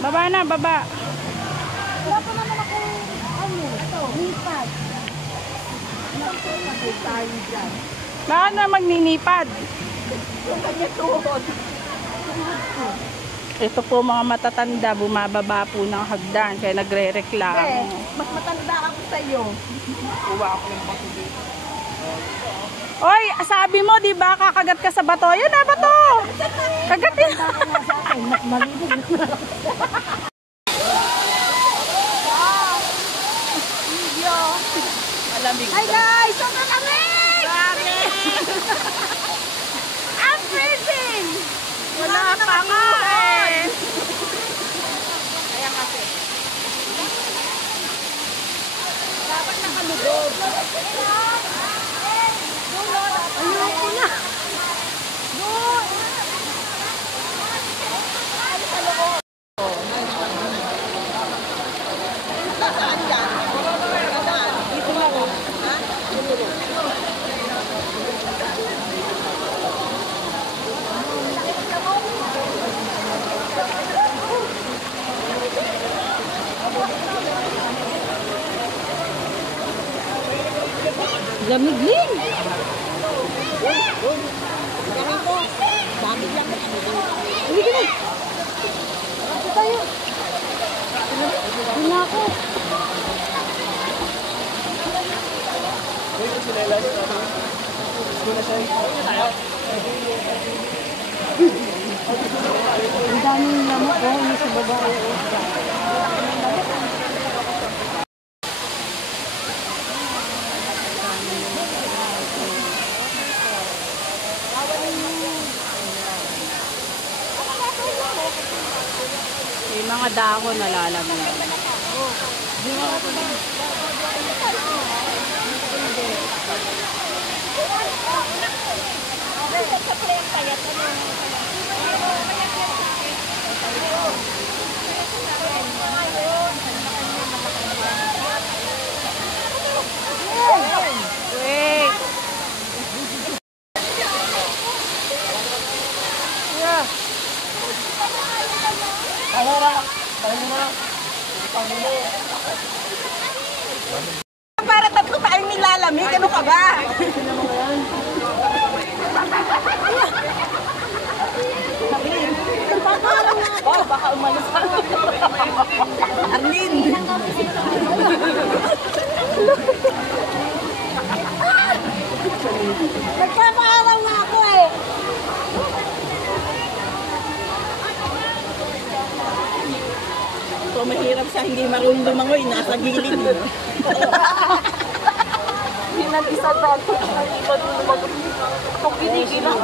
Baba na, baba. Wala pa naman ako, ito, hipad. Tayo dyan. Bakit na magninipad? Yung kanya tuhod. Ito po mga matatanda, bumababa po ng hagdan, kaya nagre-reklamo. Mas matanda ako sa'yo. Oy, sabi mo, di ba, kakagat ka sa bato? Yan na, bato! Kagatin! Mas malilig na ako. Malamig. Hi guys! Sobrang lamig! I'm freezing! Wala pa nga eh. Kaya kasi. Dapat nakalugod. Ayoko na. Doon! Ay, sa loob. Saan yan? Dito lang. Ha? Lamigling! Gawin ko. Bakit lang? Hindi ka na. Ito tayo. Hindi na ako. Ang daming lamok ko. Hindi sa babae. May mga dahon nalalagyan. Wait. Para tatlo tayong nilalamig. Ano ka ba? Oh, baka umalis ka. Arlene. Nagpapaaraw nga ako eh. So, mahirap siya, hindi marunong lumangoy, nasa gilid. Hindi na isa dati. Itong kinikilang.